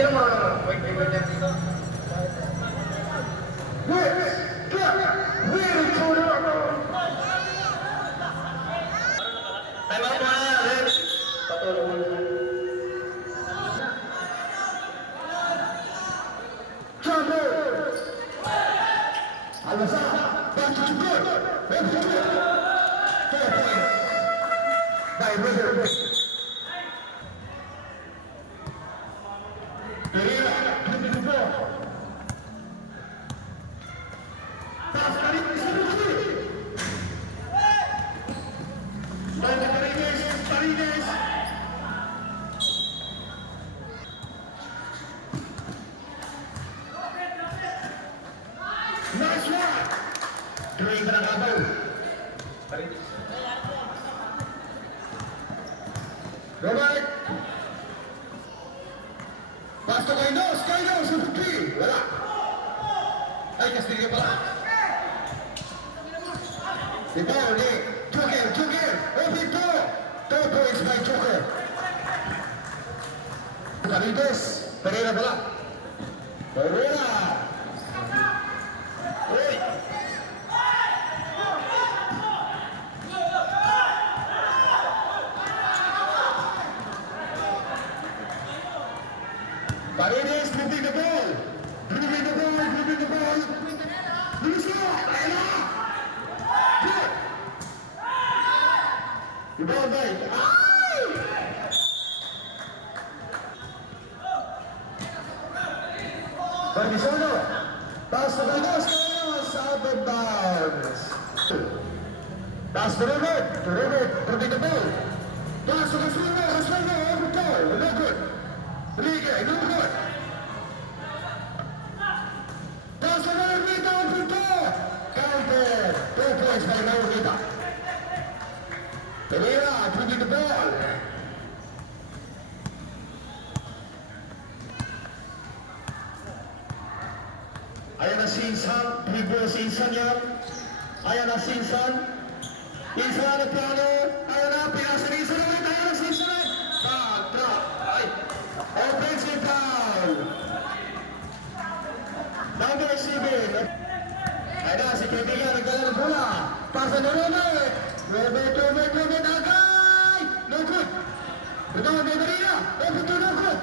Sino marunong? Wait, dyan dito. Time out na, Red. Patulong mo na. Nice one! Tuloy ka ng kabaw. Robert! Pass to Kainos! Kainos! Suzuki! Wala! Ay, Castillo pala. Ito, ulit. Joker! Joker! Open to! 2 points by Joker. Carides! Pereira pala. Pereira! Uy! Paredes, dribbling the ball. Dribbling the ball, dribbling the ball. Lucio, ayun na! Good! The ball back. Ay! Permisono. Pass to Kainos. Kainos, out of bounds. Pass to Robert. To Robert, dribbling the ball. Pass to Casuelo. Casuelo, open goal. No good. Liga, no good. Pass to Maurita, open goal. Counter. 2 points by Maurita. Pereira, dribbling the ball. Ayan na si Insan, dribble si Insan yan. Ayan na si Insan. Insan ang plano. Ayan na, pinasa ni Insan ulit. Ayan na si Insan. Back, drop. Ay. Offensive foul. Number 7. Ayan na, si Kaibigan, nagdala ng bola. Pasa na Robert. Robert, agay. No good. Ito ang Beberina. Open to no good.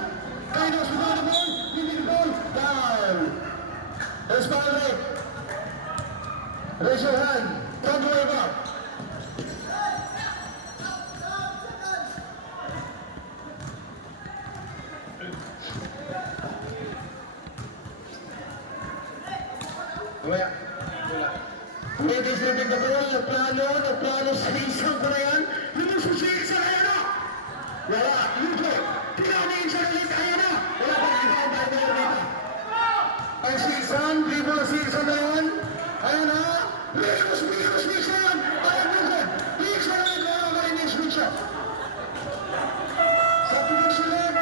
Kainos, without the ball. Leaving the ball. Down. There's foul rate. Raise your hand. Don't wave up. Pwede dribbling the ball. Plano sa isang ko na yan. Lumusok si Insan. Ayan na. Wala. Luto. Tinawag ni Insan ulit. Ayan na. Wala pa rebound by Maurita. Ay si Insan, dribble si Insan na yun. Ayan na. Mikos, Insan. Ayan na ko. Insan na yun. Wala ka rin yung switch up. Substitution left.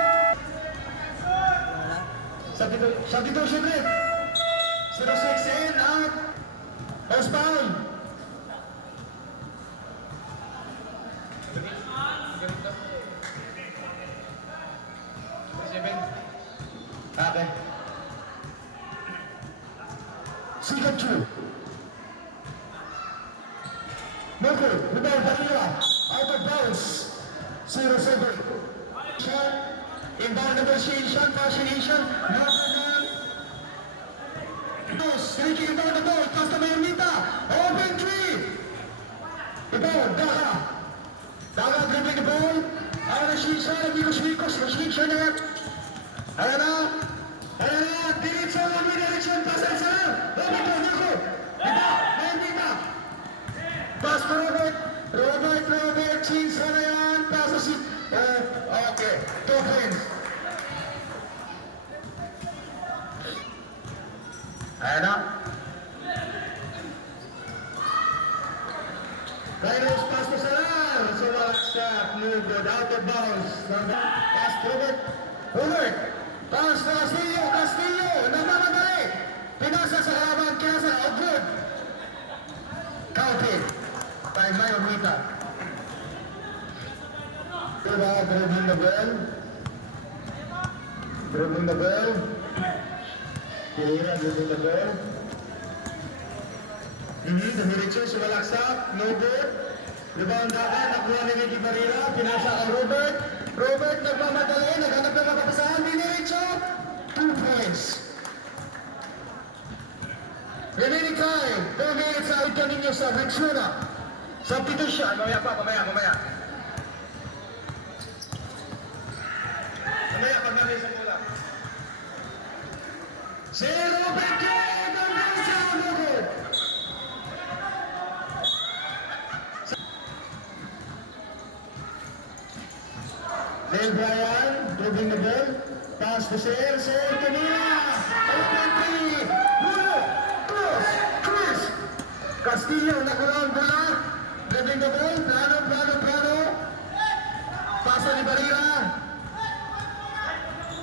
Substitution left. 06 in, out. First foul. Okay. Second two. Moko, without Vanilla, out of bounds. 0-7. Shot, inbound negotiation, fascination, number 9. Ricky inbound the ball, pass to Mayorita. Open three. The ball, Daga. Daga dribbling the ball. Ayan na Shisha, Mikos, Shisha na yan. Ayan na. Direction, one way direction, pass and salam. Nako. Mayorita. Pass to Robert, Shisha na yan. Pass to si, okay, 2 points. Ayan na. Kairos, pass to Salar. So one step, moved out of bounds. Pass to Robert. Pass to Castillo. Nagmamadali. Pinasa sa kalaban, kinasa. Oh, good. Counted. By Mayorita. Diba, dribbling the ball. dribbling the ball. Pereira dribbling the ball. Dumiretso, sumalaksak, no good. Rebound agad, nakuha ni Ricky Pereira, pinasa kang Robert. Robert nagmamadali, naghanap ng makapasahan, Dumiretso. 2 points. Remaining time, 4 minutes sa ito ninyo sa Vensura. Substitution. Mamaya pa, mamaya. Mamaya pag namin sa bola. Si Robert King, ang sa logo. Then Brian, dribbling the ball. Pass to Sir Camila. Open three. Bruno. Cruz. Castillo, nakurang bola. Dribbling the ball. Plano. Pasa ni Barilla.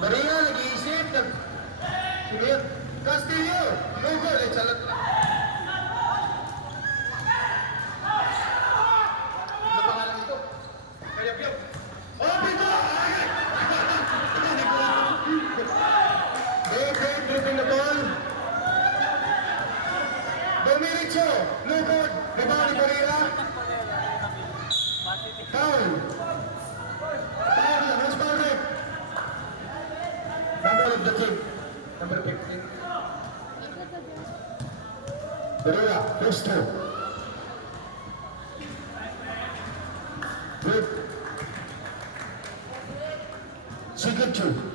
Barilla, nag-iisip. Sumir. Castillo. No goal. Salat lang. Ano pangalan nito? Kaya Pio. Open to! David dribbling the ball. Dominicio, no good. Rebound ni Barilla. Foul. Who's fouled it? Number of the team. Number 15. Barilla, plus 2. Good. Second 2.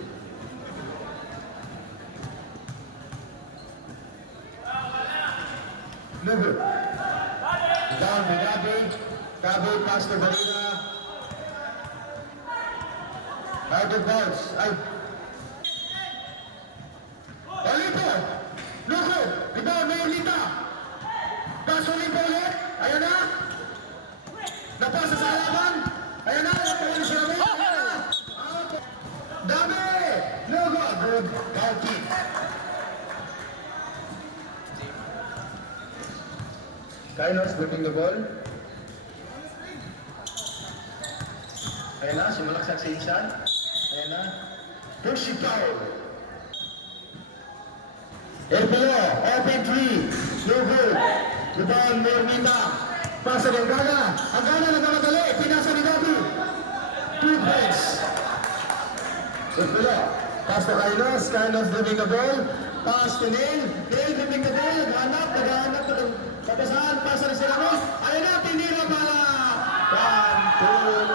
No good. Down by Gabi. Gabi pass to Barilla. Out of bounds. Out. Olipo. No good. Rebound ni Olita. Pass Olipo ulit. Ayan na. Napasa sa halaman. Ayan na. Nakuha siya rin. Ayan na. Out. Gabi. No good. Good. Foul kick. Carlos whipping the ball. Ayan na, sumalaksak si Isan. Ayan na. Push it down. Erpilo, open three. No good. Rebound, Mermita. Pasa ng Gana. Ang Gana nagmamadali. Pinasa ni Gabi. 2 points. Erpilo. Pass to Carlos. Carlos dribbling the ball. Pass to Neil. Neil dribbling the ball. Naghanap. Papasahan. Pasa na sila mo. Ayan na, tinira para. 1, 2,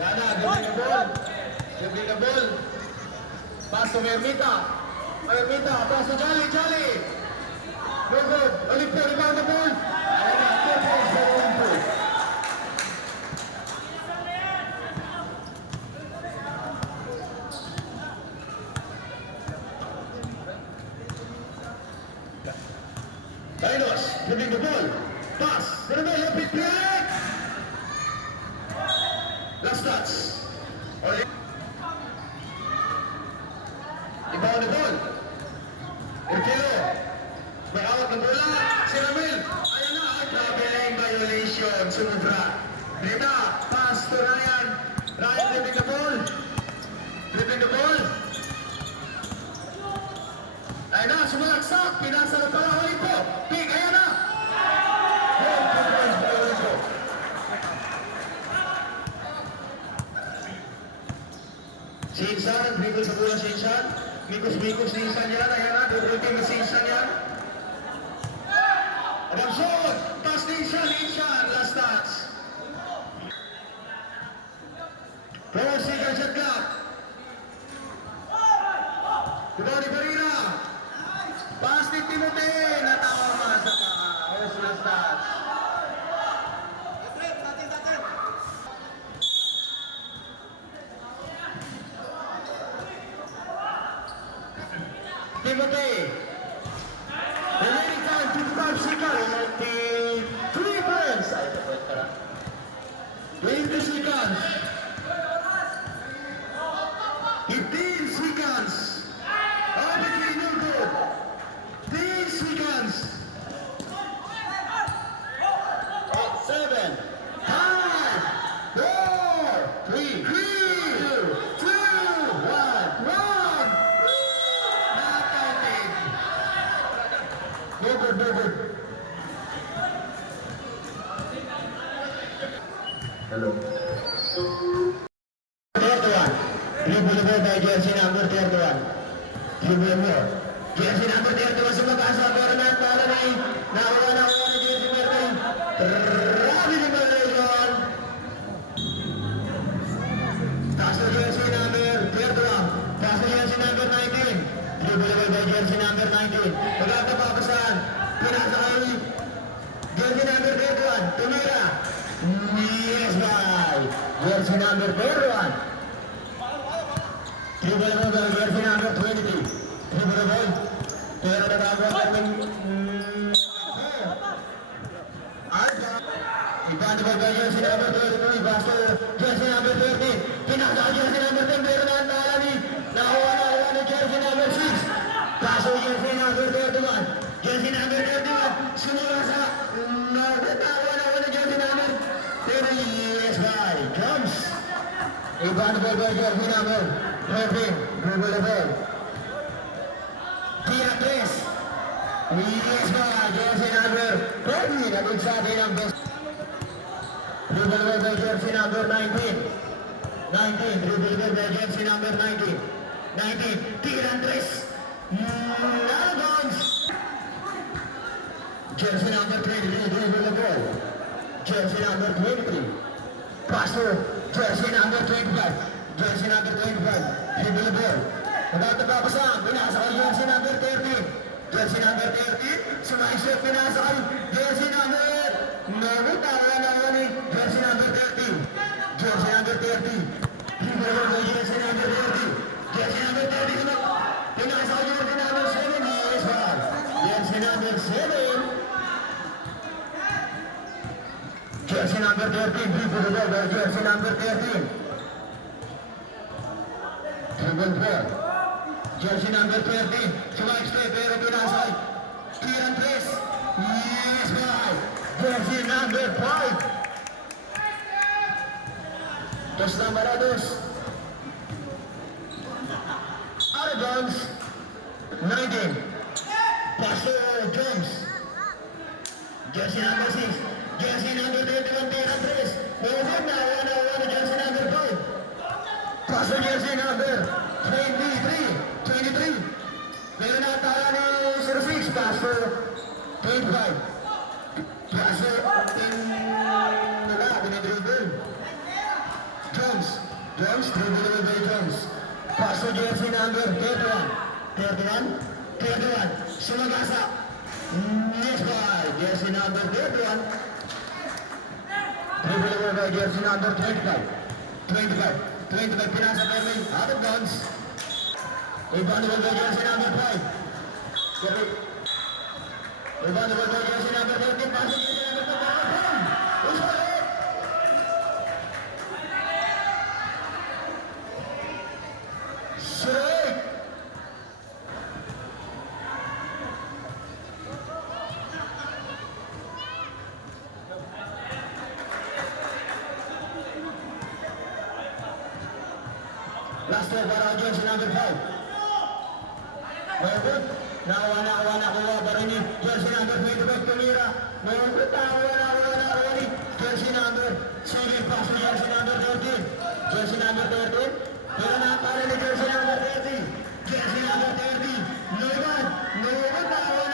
3. Gana, dribbling the ball. Pass to Mermita. Pass to Jolly. No good. Ulit po, rebound the ball. Ayan na, 2 points for 1 point. Carlos, dribbling the ball. Pass. To the ball, open play. Last touch. Rebound the ball. Erkelo. May awat ng bola. Si Ramil. Ayan na. Grabe lane violation. Sumubra. Rita. Pass to Ryan. Ryan dribbling the ball. Ayan na. Sumalaksak. Pinasa ng pala. Olipo. Pick. Ayan na. 2 points by Olipo. Si Insan, dribble sa bola si Insan. Mikos si Insan yan. Ayan na, double team na si Insan yan. Abang pass ni Insan, last touch. 4 seconds at clock. Diba ni Barilla. Pass ni Timothy, natama sa last touch. Timothy. Remaining time, 55 seconds. 3 points. 20 seconds. 15 seconds. Obviously no good. 10 seconds. 7. 5. Hello. Third one. Dribble by jersey number 31. Dribble more. Jersey number 31 sumabasa pero natalo na nakuha na jersey number 10. Grabe ni Malaysian. Taso jersey number 31. Taso jersey number 19. Dribble by jersey number 19. Pagkatapapasan. Pinasakay. Jersey number 31. Tumira. Yes, bye. Jersey number 31. Dribble by jersey number 23. Dribble by. Pero nagagawa ng Ibanda by jersey number 23. Basto jersey number 30. Pinasa jersey number 10. Pero naantala ni nakuha ni jersey number 6. Basto jersey number 31. Jersey number 31. Sumula sa natawa na ni jersey number 30. Yes, bye. Comes. Ibanda by jersey number 13. Dribble the ball. Tira 3. Yes, bye. Jersey number 30. Nag-igsabi ng best. Dribble by jersey number 19. 19. Dribble by jersey number 19. 19. Tira 3. Nalabons. Jersey number 23. Dribble the ball. Jersey number 23. Pass to jersey number 25. Jersey number 25. Dribble the ball. Nagtatapapasa. Pinasa kay jersey number 30. Jersey number 30. Sumaisip pinasa kay jersey number Nagutawa na ni jersey number 30. Jersey number 30. Dribble by jersey number 30. Jersey number 30. Pinasa kay jersey number 7. Yes, ball. Jersey number 7. Jersey number 13. Dribble by jersey number 13. Dribble ball. Jersey number 13. Sumaisip pero pinasa kay Kiran Tres. Yes, ball. Jersey number 5. Dos numerados. Out of bounds. 19. Pastor Jones. Jersey number 6. Jersey number 21. Tira 3. Moving now. 1-1. Jersey number 5. Pastor jersey number 23. 23. Pero natala ni 06. Pastor 25. Kasi wala, binidribble. Jones, dribble by Jones. Paso jersey number 31. 31. Sumagasa. Yes, boy. Jersey number 31. Dribble by jersey number 25. 25. Pinasa Berlin. Out of bounds. Rebound by jersey number 5. Rebound by jersey number 13. Pass jersey number 13. Straight. Last one para jersey number 5. Mayroon. Nakuha pa rin ni jersey number 25 Tumira. Mayroon. Nakuha ni jersey number 7. Paso jersey number 13. Jersey number 13. Pero nakapala ni jersey number 30. Jersey number 30. Novan. Nakuha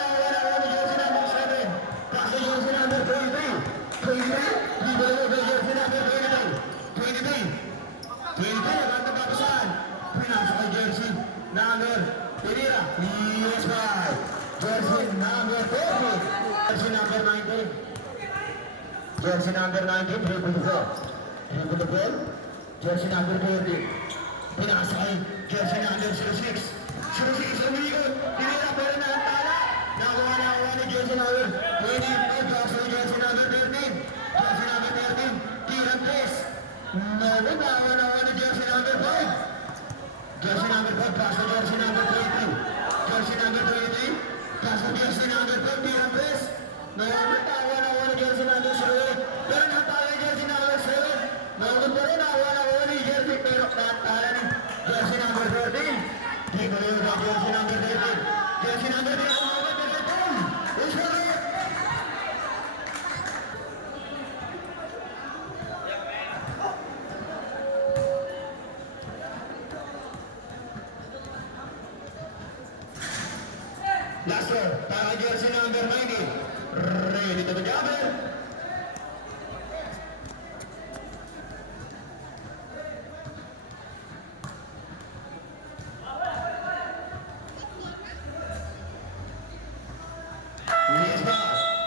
ni jersey number 7. Paso jersey number 23. 23. Dribble by jersey number 22. 23. Nagkatapapasan. Pinasa kay jersey number Tumira. Yes, bye. Jersey number 30. Jersey number 19. Jersey number 19. Dribble the ball. Jersey number 30. Pinasa kay jersey number 06. 06 umikot. Tumira pero naantala. Nakuha ni jersey number 20. Paso jersey number 13. Jersey number 13. Tira 3. Nakuha ni jersey number 5. Jersey number 5. Paso jersey number 23. Jersey number 23. Paso jersey number 5. Tira 3. Nakuha ni jersey number 7. Pero naantala jersey number 7. Nakuha pa rin nakuha ni jersey pero naantala ni jersey number 13. Dribble by jersey number 13. Jersey number 13. Castro, para jersey number 90. Ready to the gather.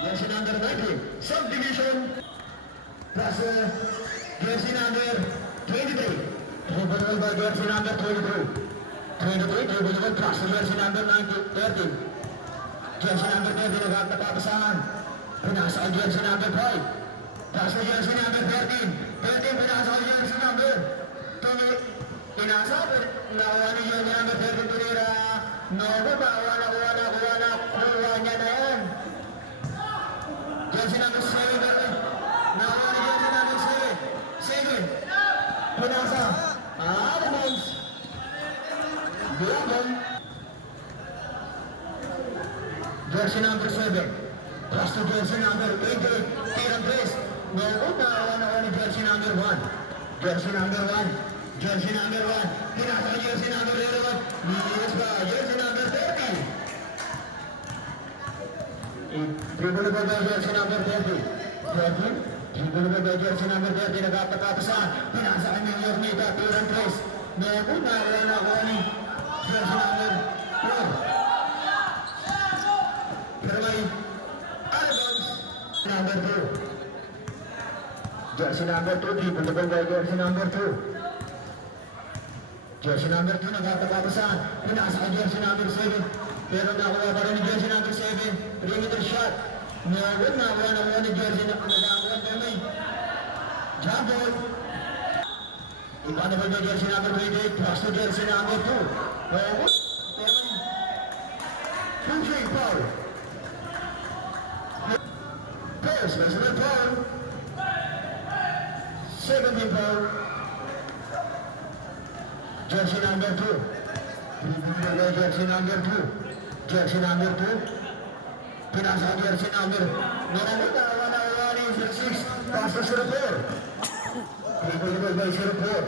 Jersey number 90, subdivision. Castro, jersey number 23. Dribble by jersey number 23. 23, dribble Castro, jersey number 13. Jersey number 13, nagkakapapasahan. Pinasa ang jersey number 5. Castro, jersey number 13. 13, pinasa ang jersey number 2. Pinasa, nakuha ni jersey number 13, tinira. Novo, kuha niya na yan. Jersey number 7, nakuha ni jersey number 7. Pinasa, out of bounds. Bilang. Jersey number 7. Plus to jersey number 8. Tirang Chris. Novo, nakuha ni jersey number 1. Jersey number 1. Jersey number 1. Pinasa jersey number 11. Yes ba? Jersey number 30. Dribble ba jersey number 30? 30? Dribble ba jersey number 30? Nagkakapapasahan. Pinasa kanya yung Yornita. Tirang Chris. Novo, nakuha ni jersey number 4. Pero may Adams number 2. Jersey number 2, dribble by jersey number 2. Jersey number 2, nagkakapapasahan. Pinasa ka jersey number 7. Pero nakuha pa rin ni jersey number 7. Perimeter shot. Nakuha ni jersey number 7. Jump ball. Ipaano ba jersey number 28? Plus to jersey number 2. Pero pushing foul. First, personal foul. 17 foul. Jersey number 2. Jersey number 2. Jersey number 2. Pinasa jersey number. Nakuha ni 6. Pass to 04. Dribble by 04.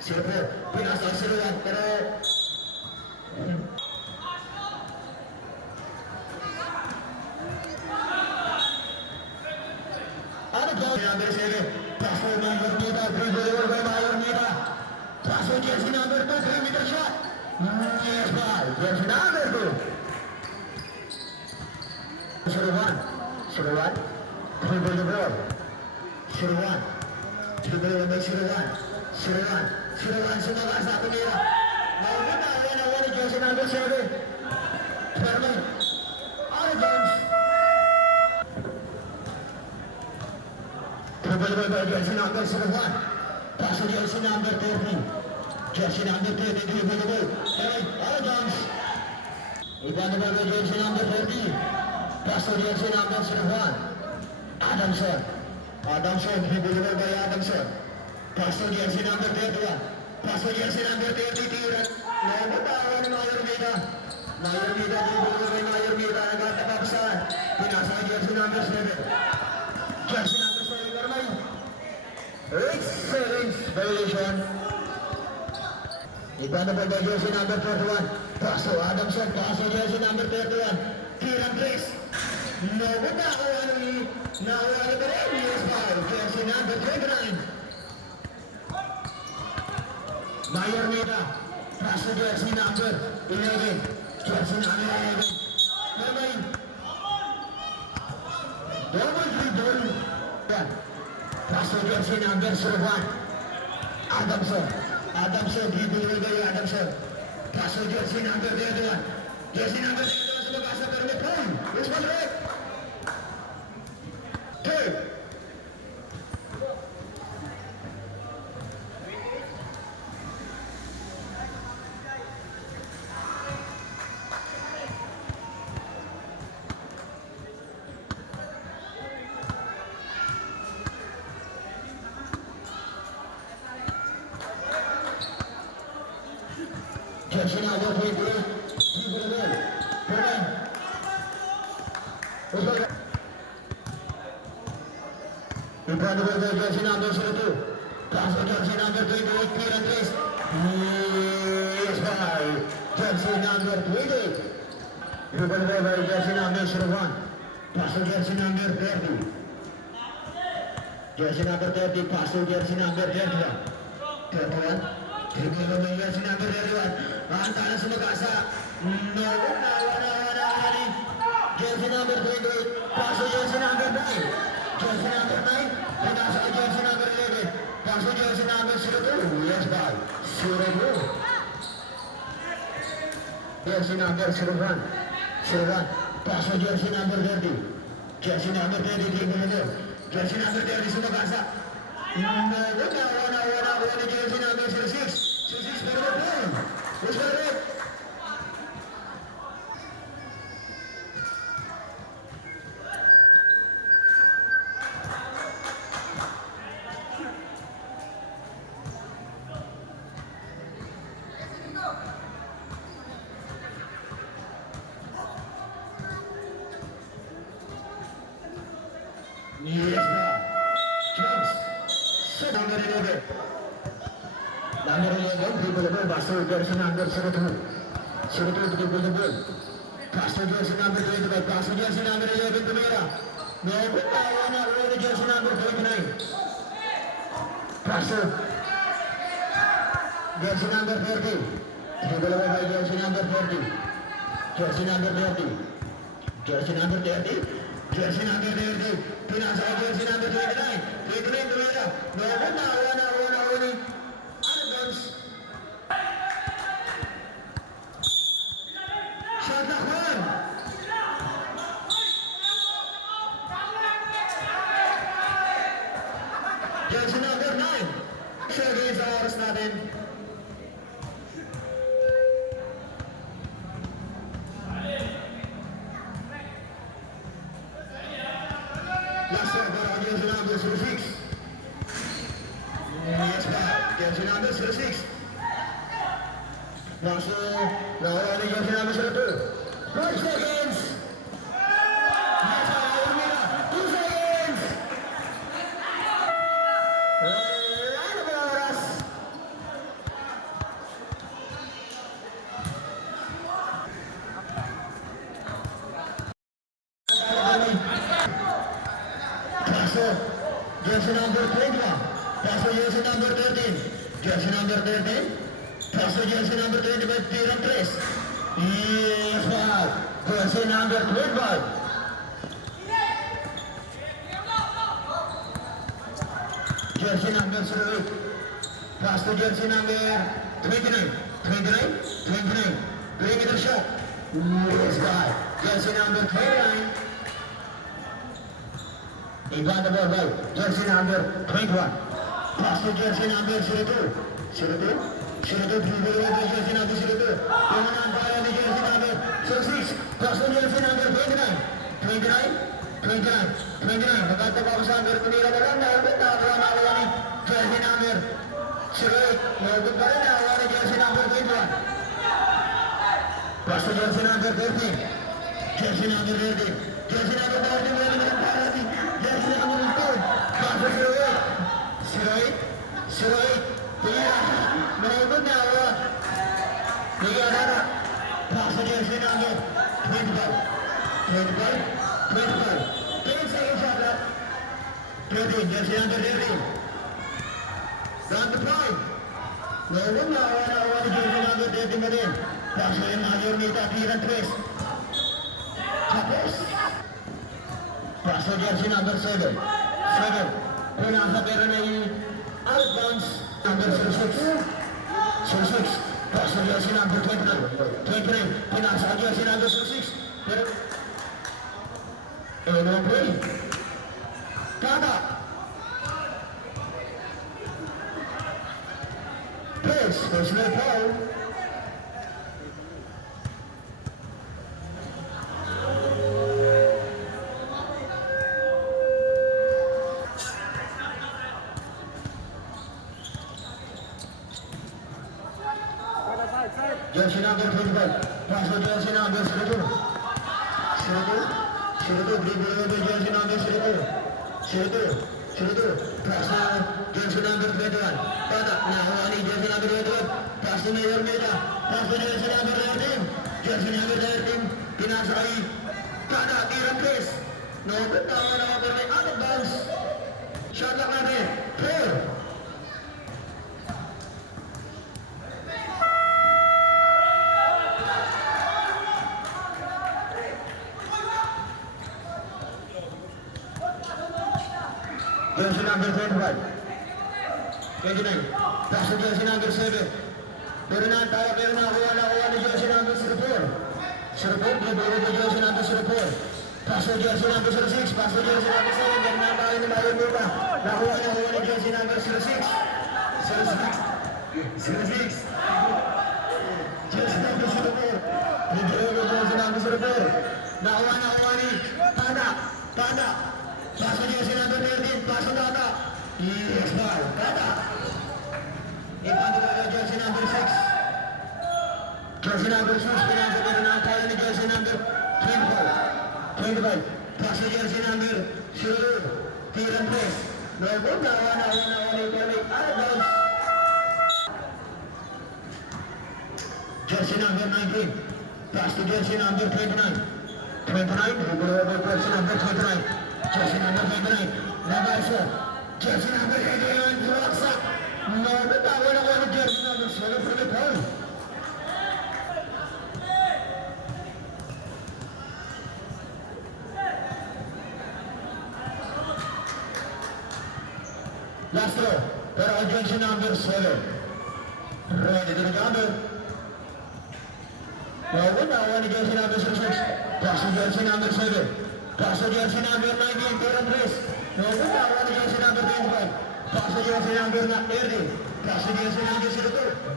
04. Pinasa 01. Pero number 7. Pass to number 2. Dribble by Mayornita. Pass to jersey number 2. 3-meter shot. Yes, ball. Jersey number 2. 01. Dribble the ball. 01. Dribble by 01. 01. Sumabas na kumira. Nakuha ni jersey number 7. Ferman. Adams. Dribble by jersey number 01. Pass to jersey number 13. Jersey number 13, dribble the ball. Adams. Ipaano ba jersey number 14? Pass to jersey number 01. Adamson, dribble by Adamson. Pass to jersey number 31. Pass to jersey number 30, Tiran. Nakuha ni Mayornita. Dribble by Mayornita. Nagkakapapasahan. Pinasa ang jersey number 7. Jersey number 7, Carmay. Excellent violation. Ipaano ba jersey number 41? Pass to Adamson. Pass to jersey number 31. Tiran Chris. Nakuha ni Perez. Jersey number 29. Mayornita. Pass to jersey number 11. Jersey number 11. Carmay. Double dribble. Pass to jersey number 01. Adamson, dribble by Adamson. Pass to jersey number 31. Jersey number 31 sumabasa pero may foul. It's one red. Third. Jersey number 28. Dribble the ball. Ferman. Ipaano ba jersey number 02? Pass to jersey number 28. Tiran Chris. Yes, ball. Jersey number 28. Dribbled away by jersey number 01. Pass to jersey number 30. Jersey number 30, pass to jersey number 31. 31. Dribbled away by jersey number 31. Antara Sumagasa. No, jersey number 28, pass to jersey number 9. Jersey number 9, pass to jersey number 11. Pass to jersey number 02. Yes, ball. 02. Jersey number 01. 01. Pass to jersey number 30. Jersey number 30, dribbled away. Jersey number 30, Sumagasa. No, jersey number 06. 06 for the ball. Who's got it? Yes, James. Number 11. Number 11, dribble the ball. Pass to jersey number 02. 02 dribble the ball. Pass to jersey number 25. Pass to jersey number 11 to Mera. No, over jersey number 29. Pass to jersey number 30. Dribble away by jersey number 30. Jersey number 30. Jersey number 30. Jersey number 30. Pinasa jersey number 29. 29 to Mera. No, one. Advance. Shot na Juan. Jersey number 9. Seconds sa oras natin. Last one para jersey number 06. Yes, jersey number 06. Masuk, nawala ni jersey number 02. 5 seconds. Yes, Almira. 2 seconds. Wala na ba oras? Pasok, jersey number 21. Pasok jersey number 13. Jersey number 13. Pasok jersey number 25. Tirang 3. Yes, ball. Jersey number 25. Jersey number 08. Pass to jersey number 29. 29. 29. Perimeter shot. Yes, ball. Jersey number 29. He got the ball by jersey number 21. Pass to jersey number 02. 02. 02 dribble away by jersey number 02. Pemanan bola di jersey number 06. Pass to jersey number 29. 29. 29. 29. Nagkatapakusan berpenira Belanda. Nakuha ni jersey number 08. Nagkatapakusan pa rin nakuha ni jersey number 21. Pass to jersey number 13. Jersey number 13. Jersey number 13. Jersey number 2. Pass to 08. 08. 08. Pira. Menurut nawa. Tiga darah. Pass to jersey number 25. 25. 25. 10 seconds shot. 13. Jersey number 13. Round 5. Menurut nawa ni jersey number 13 pa din. Pass to Major Nita. Tirang 3. Tapos. Pass to jersey number 7. 7. Pinasa pero na yung outbounds number 06. 06. Pass to jersey number 29. 29. Pinasa jersey number 06. Pero no play. Kata. Press. Personal foul. Jersey number 25. Pass to jersey number 02. 02. 02. Dribble away by jersey number 02. 02. 02. Pass to jersey number 21. Pata. Nakuha ni jersey number 21. Pass to Mayor Meta. Pass to jersey number 13. Jersey number 13. pinasa kay Tada, tirang press. No, tama na ako pero out of bounds. Shot lang natin. 4. Jersey number 25. 29. Pass to jersey number 7. Pero na ang tayo, pero nakuha ni jersey number 04. 04, dribble with the jersey number 04. Pass to jersey number 06. Pass to jersey number 7. Pero na ang tayo ni Mario Mura. Nakuha ni jersey number 06. 06. Jersey number 04. Dribble with jersey number 04. Nakuha ni Tada. Tada. Pass to jersey number 13. Pass to Tada. Yes, wow. Tada. Ipan to jersey number 6. Jersey number 6. Pinasa pero na ang tayo ni jersey number 25. Pass to jersey number 0. Tirang press. No good. Nakuha ni Permit. Out of bounds. Jersey number 19. Pass to jersey number 29. 29. Dribble over jersey number 29. Jersey number 29. Nabasa. Jersey number 89. Buwaksa. No, bitawan ako ni jersey number 7 for the ball. Last row. Pero ang jersey number 7. Ready to the counter. Nakuha ni jersey number 66. Pass to jersey number 7. Pass to jersey number 19. Tirang press. Nakuha ni jersey number 25. Pass to jersey number 30. Pass to jersey number 02.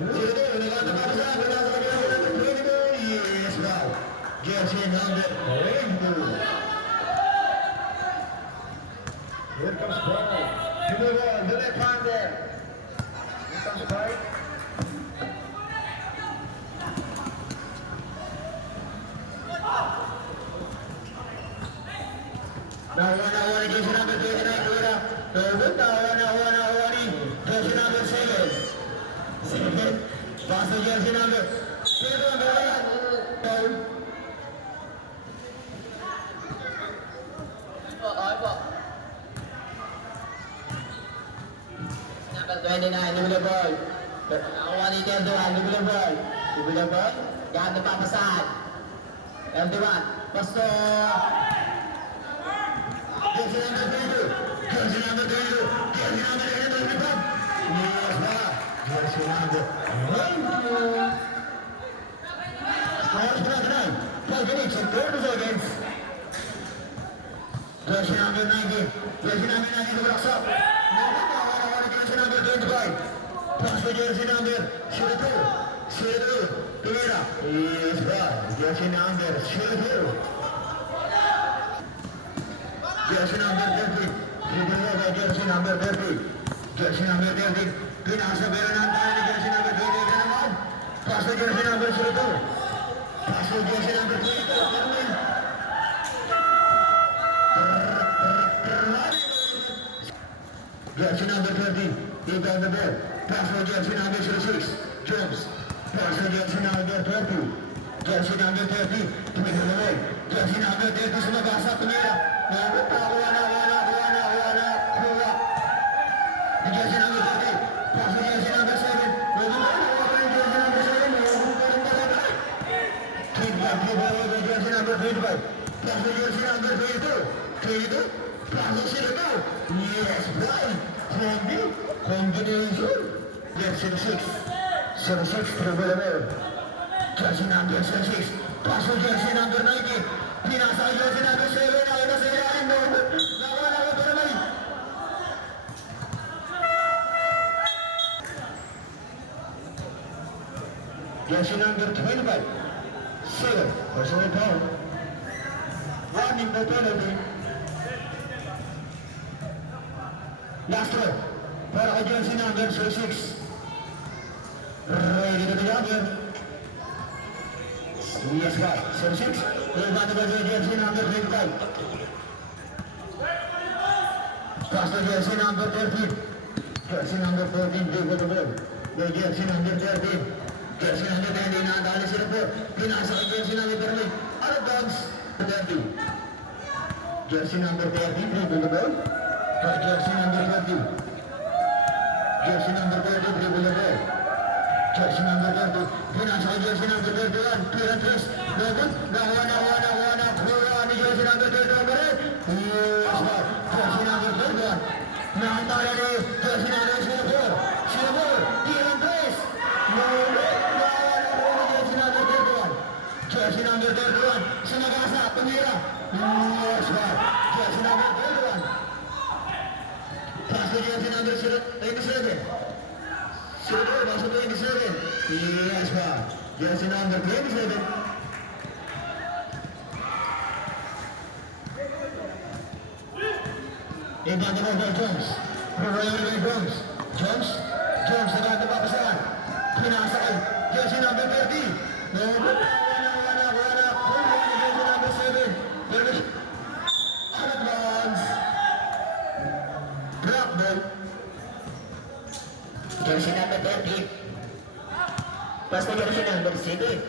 02. Naganda pa sa akin. Nasa ka jersey number 22. Yes, wow. Jersey number 22. Here comes ball. Give the ball. The left hand there. Here comes Bright. Nakuha ni jersey number 29. Tura. Nakuha ni jersey number 7. 7. Pass to jersey number 7. Number 29, Lula Boy. Nakuha ni Erdogan, Lula Boy. Lula Boy, yan napapasahan. Erdogan, Pasto. Jersey number 22. Jersey number 22. Jersey number 22. Yes, wow. Jersey number 22. Scores for 9. 5 minutes and 4 seconds. Jersey number 19. Jersey number 19 Buraksa. Jersey number 25. Pass to jersey number 02. 02. Tumira. Yes, wow. Jersey number 02. Jersey number 30. Jersey number 30. Jersey number 30. Pinasa pero ng tayo ni jersey number 30 ka naman. Pass to jersey number 02. Pass to jersey number 22. Carmen. Jersey number 30. Take down the ball. Pass to jersey number 06. Jones. Pass to jersey number 30. Jersey number 30. Tumira na rin. Jersey number 30 sumabasa. Tumira. Kuha na. Jersey number 30. Pass to jersey number 7. Jersey number 7. Keep back the ball over jersey number 25. Pass to jersey number 22. 22. Pass to 02. Yes, right. Combination. Jersey 06. 06 dribble away. Jersey number 06. Pass to jersey number 90. Pinasa kay jersey number 7. Ako na sa ilalim. Nawala ko pa naman. Jersey number 25. 7. Personal foul. Running the penalty. Last row. Para kay jersey number 06. Ready to the other. Yes, guy. 06. Iba na ba jersey number 25? Pass to jersey number 13. Jersey number 14. Big with the ball. The jersey number 13. Jersey number 10. Inadali sila po. Pinasa kay jersey number 13. out of bounds, 30. Jersey number 30, dribble the ball. Jersey number 30. Jersey number 30, dribble the ball. Jersey number 30. Pinasok jersey number 31. Clearance. Dapat. Nakuha. Kuha ni jersey number 31. Yes, ball. Jersey number 31. Nakatala ni jersey number 04. 04. Clearance. No. Jersey number 31. Jersey number 31. Sumagasa. Tumira. Yes, ball. Jersey number 31. Pass to jersey number 27. Masuk 27. Yes, Pak. Jersey number 27. Iban naman by Jones. Royal by Jones. Jones naman na papasahan. Pinasakay. Jersey number 30. Wala. Jersey number 7. Out of bounds. Drop ball. Jersey number 30. Pass to jersey number 7.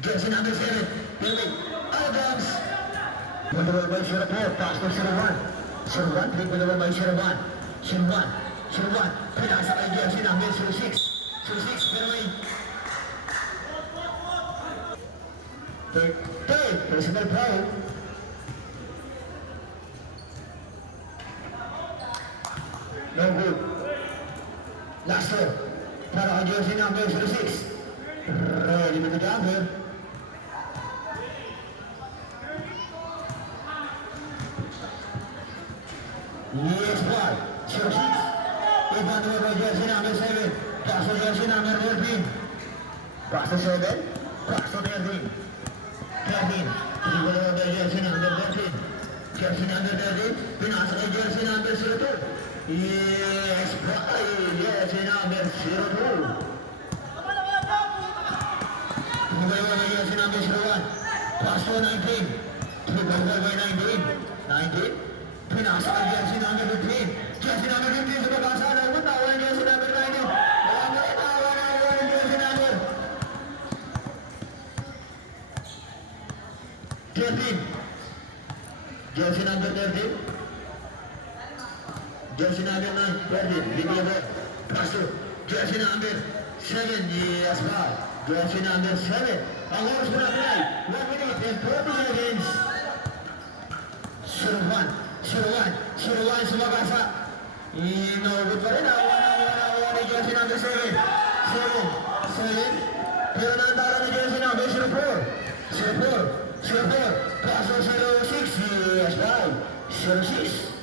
Jersey number 7. Building. Out of bounds. Control by 04. Pass to 01. 01. Dribble by 01. 01. Pinasa kay jersey number 06. 06. Pero may third. Personal foul. No good. Last throw. Para kay jersey number 06. Ready with the jumper. Yes, ball. 06. Iban naman by jersey number 7. Pass to jersey number 13. Pass to 7. Pass to 13. 13. Iban naman by jersey number 13. Jersey number 13. Pinasa kay jersey number 02. Yes, jersey number 02. Jersey number 01. Pass to 19. Dribble by 19. 19. Pinasa kay jersey number 15. Jersey number 15 sa pagkasa. Tawa ng jersey number 19. Tawa ng jersey number 13. Jersey number 13. Jersey number 9, 13. Video ball. Pass to jersey number 7. Yes, ball. Jersey number 7. Ang oras mo na play. 1 minute and 40 seconds. 01 sumagasa. Inaugot pa rin. Awa ni jersey number 7. 7. Pero naantala ni jersey number 04. 04. Paso 06. Yes, ball. 06.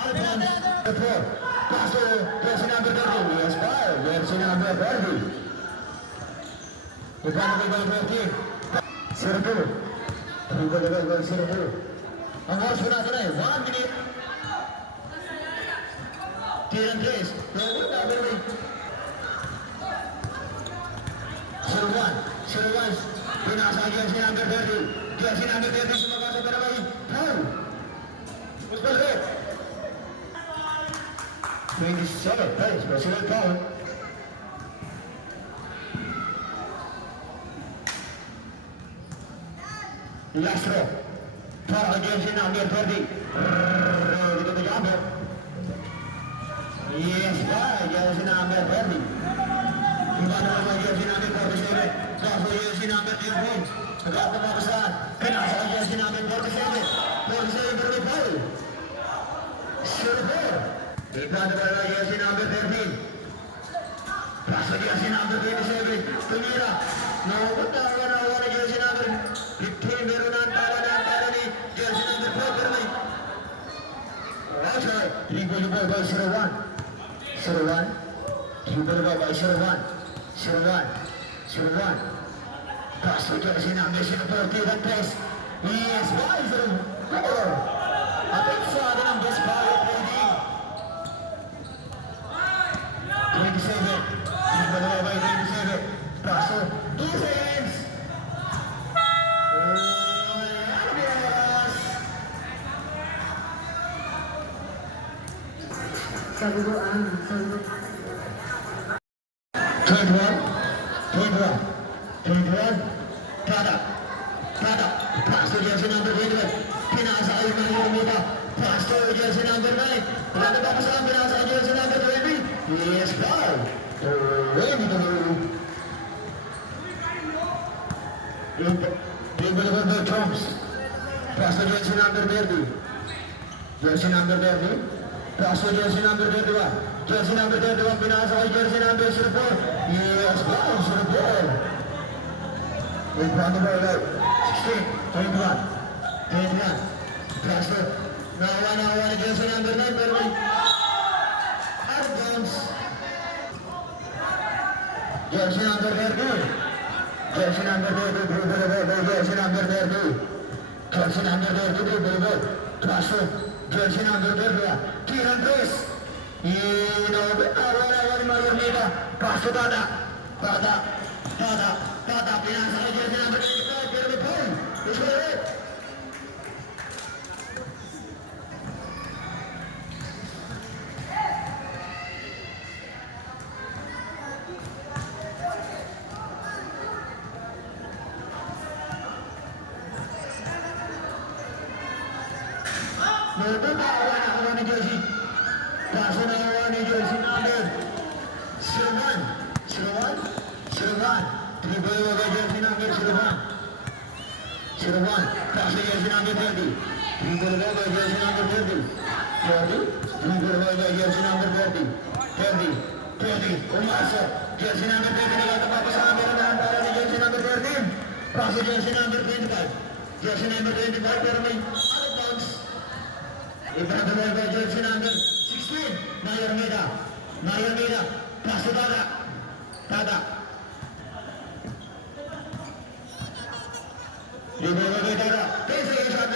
Alphonse, 4. Paso jersey number 30. Yes, ball. Jersey number 30. Ipan ko ba 30? 02. Dribble 02. Ang oras ko natin ay 1 minute. Tiran 3. Number 01. Pinasa jersey number 30. Jersey number 30 sumabasa para may foul. Musbal red. 27 plays, personal foul. Last row. Para jersey number 30. Dito the jumper. Yes, jersey number 30. Iba naman jersey number 47. Kaso jersey number 13. Nagkakapapasahan. Pinasa ang jersey number 47. 47 pero may foul. 04. Iba naman jersey number 13. Kaso jersey number 27. Tumira. Nakupunta na jersey number 15. Meron na ang tala ni jersey number 4. Pero may outside. Dribble ball by 01. Dribble ball by 01. Pass to jersey number 41 pass. Yes, boys. 4. Apeksado ng best power trading. 27. Dribble ball by 27. Pass to 2 seconds. Third one. to jersey number 9. Wala na ba kasama pinasa ang jersey number 20? Yes, foul. Ready to move. Dribble number Trumps. Pass to jersey number 30. Jersey number 30. Pass to jersey number 31. Jersey number 31 pinasa kay jersey number 04. Yes, foul. 04. In front of her right. 16. 21. 21. Pass to Nawa jersey number 9. Pero may out of bounds. Jersey number 30. Jersey number 30. Jersey number 30. Jersey number 30. Pass to jersey number 30. Kieran Chris. Nawa ni Mario Mita. Pass to Tata. Tata. Pinasa kay jersey number 25. Pero may foul. It's correct. Nawa ni jersey. Paso nawa ni jersey number 01. 01. Dribble over jersey number 01. 01. Paso jersey number 30. Dribble over jersey number 30. 30. Dribble over jersey number 30. 30. Umasok. Jersey number 30 nakatapos sa number para ni jersey number 13. Paso jersey number 25. Jersey number 25 pero may out of bounds. Ibrahim over jersey number 16. Nair Mida. Paso Tata. Dribble over Tata. Pesa yung shot.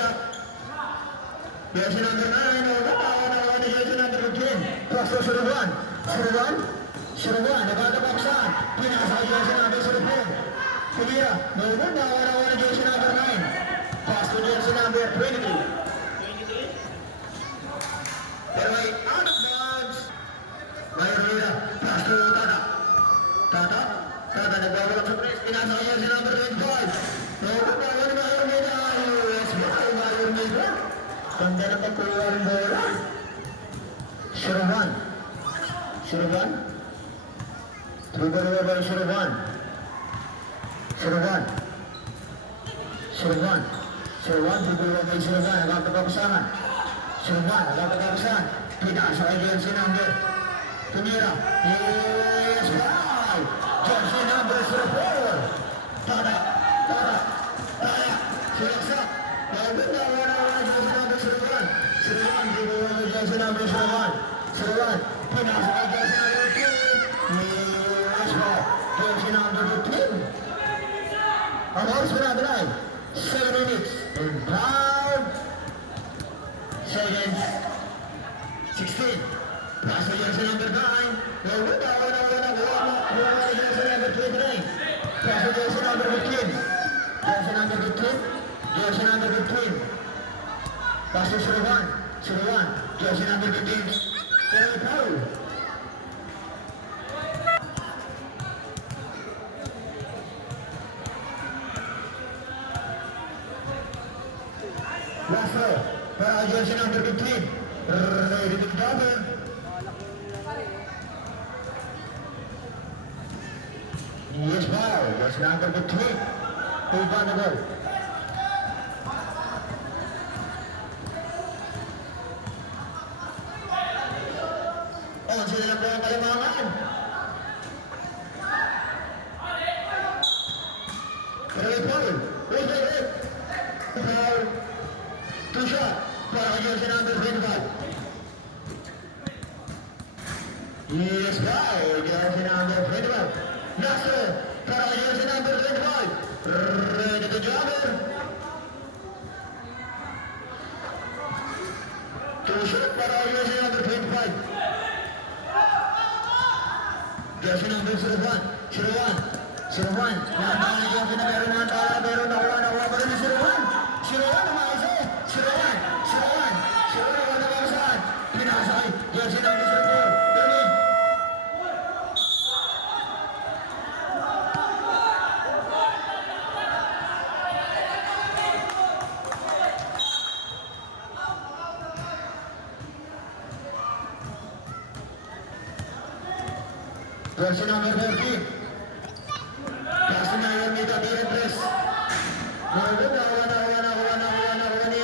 Jersey number 9. Nawa ni jersey number 15. Paso 01. Nakatapaksan. Pinasa kay jersey number 04. Kumira. Nawa ni jersey number 9. Pass to jersey number 22. Pero may out of bounds. Nair Mida. Pass to Tata. Nagbabalak sa press. Pinasa kay jersey number 25. Nawa ni Nair Mida. Yes, Nair Mida. Ganda na pagkuha ng bola. 01. Dribble over 01. 01. Dribble over 01. Nagkakapasahan. 01. Pinasa kay jersey number. Tumira. Yes, foul. Jersey number 04. Tata. Silaksak. Nawa jersey number 01. 01. Dribble over jersey number 01. Pinasa kay jersey number 15. Yes, foul. Jersey number 15. Ang oras ko na drive. 7 minutes and 5 seconds. 16. Pass to jersey number 9. Nawa jersey number 29. Pass to jersey number 15. Jersey number 15. Pass to 01. Jersey number 15. Pero foul. Last row. Para jersey number 15. Ready to double. Yes, foul. Jersey number 15. Hold on the ball. Sila na po ang kalimangan. Pero may foul. Foul. 2 shot. Para jersey number 25. Yes, foul. Jersey number 25. Last row. Para jersey number 25. Ready to jumper. 2 shot para jersey number 25. Jersey number 01. Nakatawa ni jersey na meron mga tala, pero nakuha pa rin ni 01. 01 umakasa. 01 nakatawasan. Pinasay. Jersey number 04. Galing. Jersey number 30. Pass to Mayor Mita, Tira Press. Nakuha ni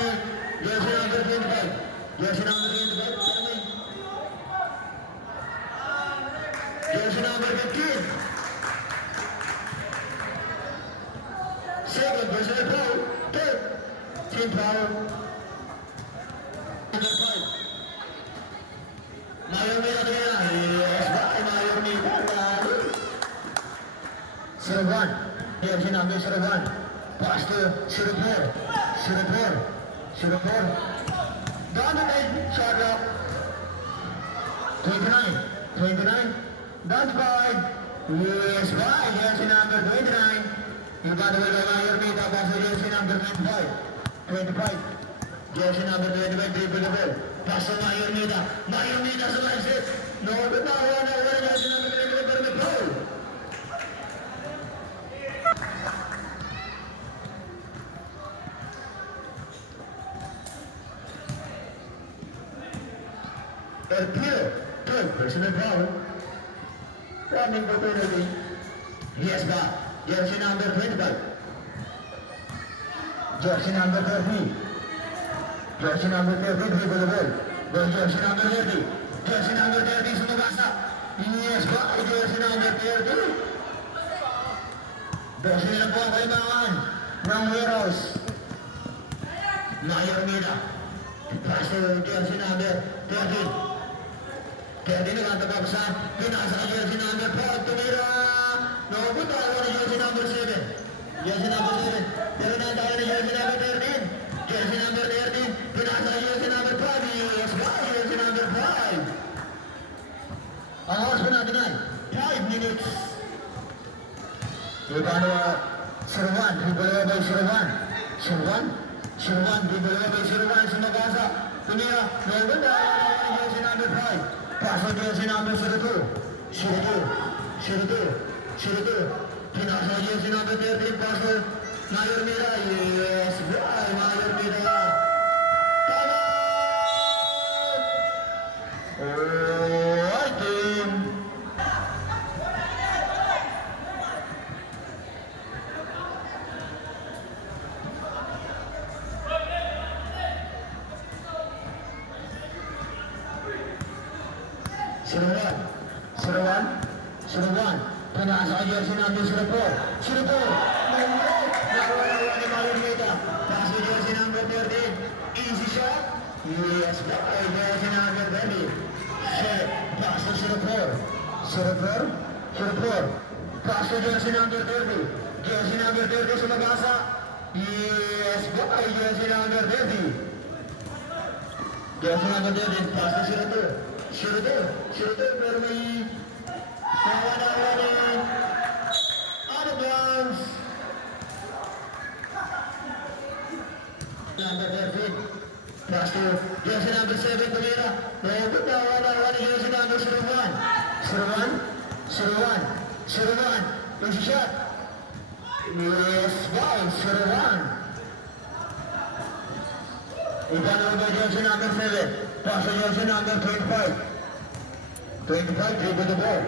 jersey number 25. Jersey number 25, Permay. Jersey number 15. Second, personal foul. Third, team foul. Number 5. Mayor Mita, Tira. Yes, bye, Mayor Mita. 01. Jersey number 01. Pass to 04. 04. Down the line, shot up. 29. Down the five. Yes, five. Jersey number 29. You got away by Mayor Mita. Pass to jersey number 25. Jersey number 25. Dribble the ball. Pass to Mayor Mita. Mayor Mita slides it. No, but now jersey number 25. Permit foul. Third, personal foul. Running for penalty. Yes, ba? Jersey number 25. Jersey number 30. Jersey number 30, dribble the ball. Go jersey number 30. Jersey number 30, sumabasa. Yes, ba? Jersey number 30. Jersey na po ang kailangan ng warehouse. Mayor Mita. Pass to jersey number 30. Kaya naman tapos pinasa ka jersey number 4, tumira. Nakupunta ako na jersey number 7. Jersey number 7. Pero tayo na jersey number 13. Jersey number 13. Pinasa ka jersey number 5. Yes, jersey number 5. Ang oras po natin ay 5 minutes. Paano 01, dribble by 01, dribble by 01, sumagasa. Tumira. Nakupunta ako na jersey number 5. Pass on jersey number 02. Pinasa jersey number 13. Pass on Mayor Mita. Yes, boy, Mayor Mita. Time out! Alright, team. Suruan, pinasa ka jersey number 04. Nakuha ni Mayor Mita. Pass to jersey number 13. Easy shot. Yes, boy, jersey number 20. Set, pass to 04. Pass to jersey number 30. Jersey number 30 sumabasa. Yes, boy, jersey number 30. Jersey number 30, pass to 02, pero may nakuha ni out of bounds. Number 13, pass to jersey number 7, tumira. Nakuha ni jersey number 01. Easy shot. Yes, boy, 01. Ipanalo ba jersey number 7? Pass to jersey number 25. 25, dribble the ball.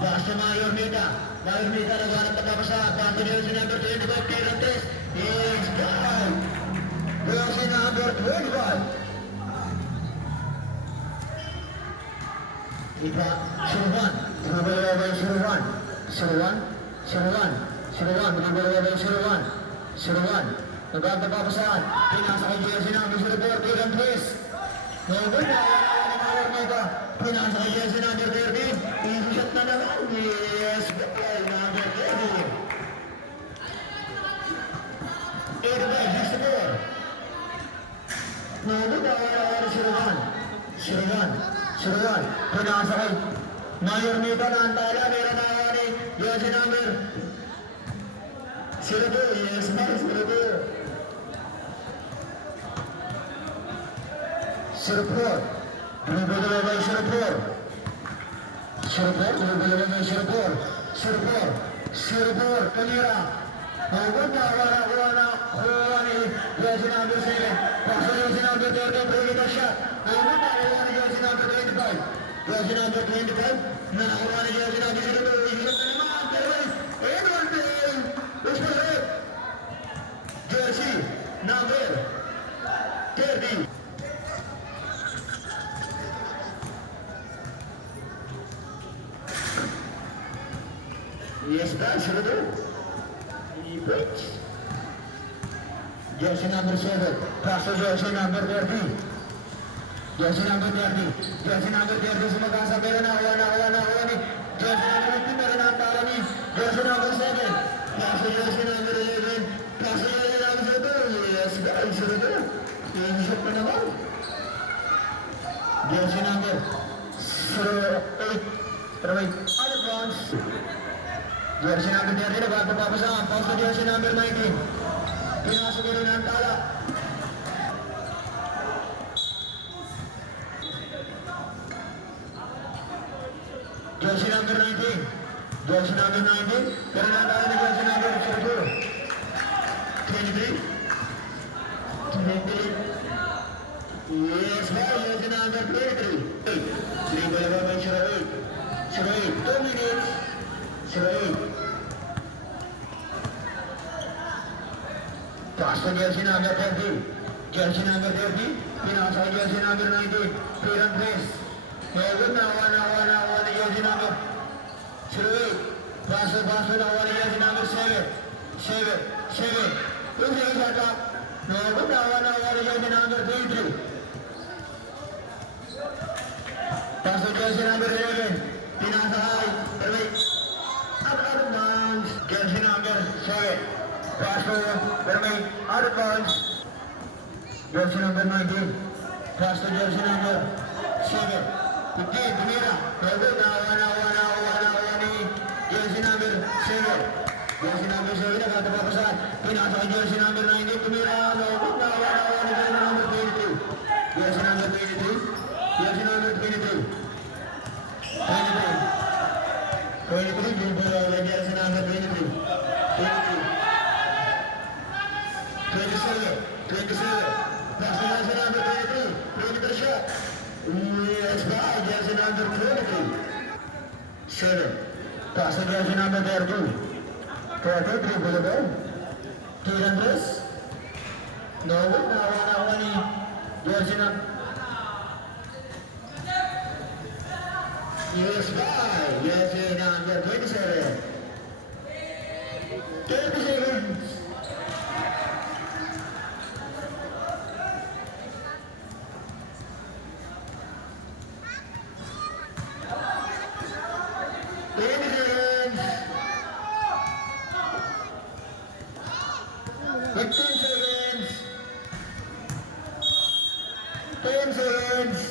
Pass to Mayor Mita. Mayor Mita naghanap na tapos sa pass to jersey number 25. Clear and test. Yes, goal! Jersey number 25. Ipa, Suruan. Dribble by Suruan. Dribble by Suruan. Naghanap na tapos sa pinasa kay jersey number 04. Clear and test. Naghanap na pinasa kay jersey number 13. Easy shot na naman. Yes, goal number 30. 85-64. Nagawala Suruan. Pinasa kay Mayor Mita na antala. Meron na ni jersey number 02. Yes, 02. 04. Dribble by 04. Kamira. Nakuha ni jersey number 7. Pass to jersey number 30. Bring it a shot. Nakuha ni jersey number 25. jersey number 25. Nakakuha ni jersey number 02. Isulot na naman. Pero and one play. Who's the red? Jersey number 30. Yes, guys, Rudo. He breaks. Jersey number 7. Pass to jersey number 30. Jersey number 30. Jersey number 30 sumagasa. Meron na. Nakuha ni. Jersey number 50. Meron na ang tala ni. Jersey number 7. Pass to jersey number 11. Pass to jersey number 2. Yes, guys, Rudo. Inisip na naman. Jersey number 8. Pero wait. Out of bounds. Jersey number 30 na bago papasahan. Pass to jersey number 19. Pinasok nila ng tala. Jersey number 19. Jersey number 19. Pero natala ni jersey number 23. 23. Yes, jersey number 23. 3 bala ba 08. 08. 2 minutes. 08. Pass to jersey number 30. Jersey number 30. Pinasa jersey number 19. Clear and press. Meron na ni jersey number 08. Pass to nakuha ni jersey number 7. 7. Usi isa ka. Meron na ni jersey number 23. Pass to jersey number 11. Pinasa high. Perfect. Out of bounds. Jersey number 7. Pass to Vermeil, out of bounds. Jersey number 19. Pass to jersey number 7. 15, tumira. Pero nakuha ni jersey number 7. Jersey number 7 na katapapasan. Pinasa kay jersey number 19. Tumira. Nakuha ni jersey number 22. Jersey number 23. Jersey number 22. 23. Jersey number 23. 27. Pass to jersey number 23. 23 shot. Yes, by jersey number 23. 7. Pass to jersey number 32. 33 for the ball. 2 runs. No good. Nakuha ni jersey number. Yes, by jersey number 27. 30 seconds. Ten seconds.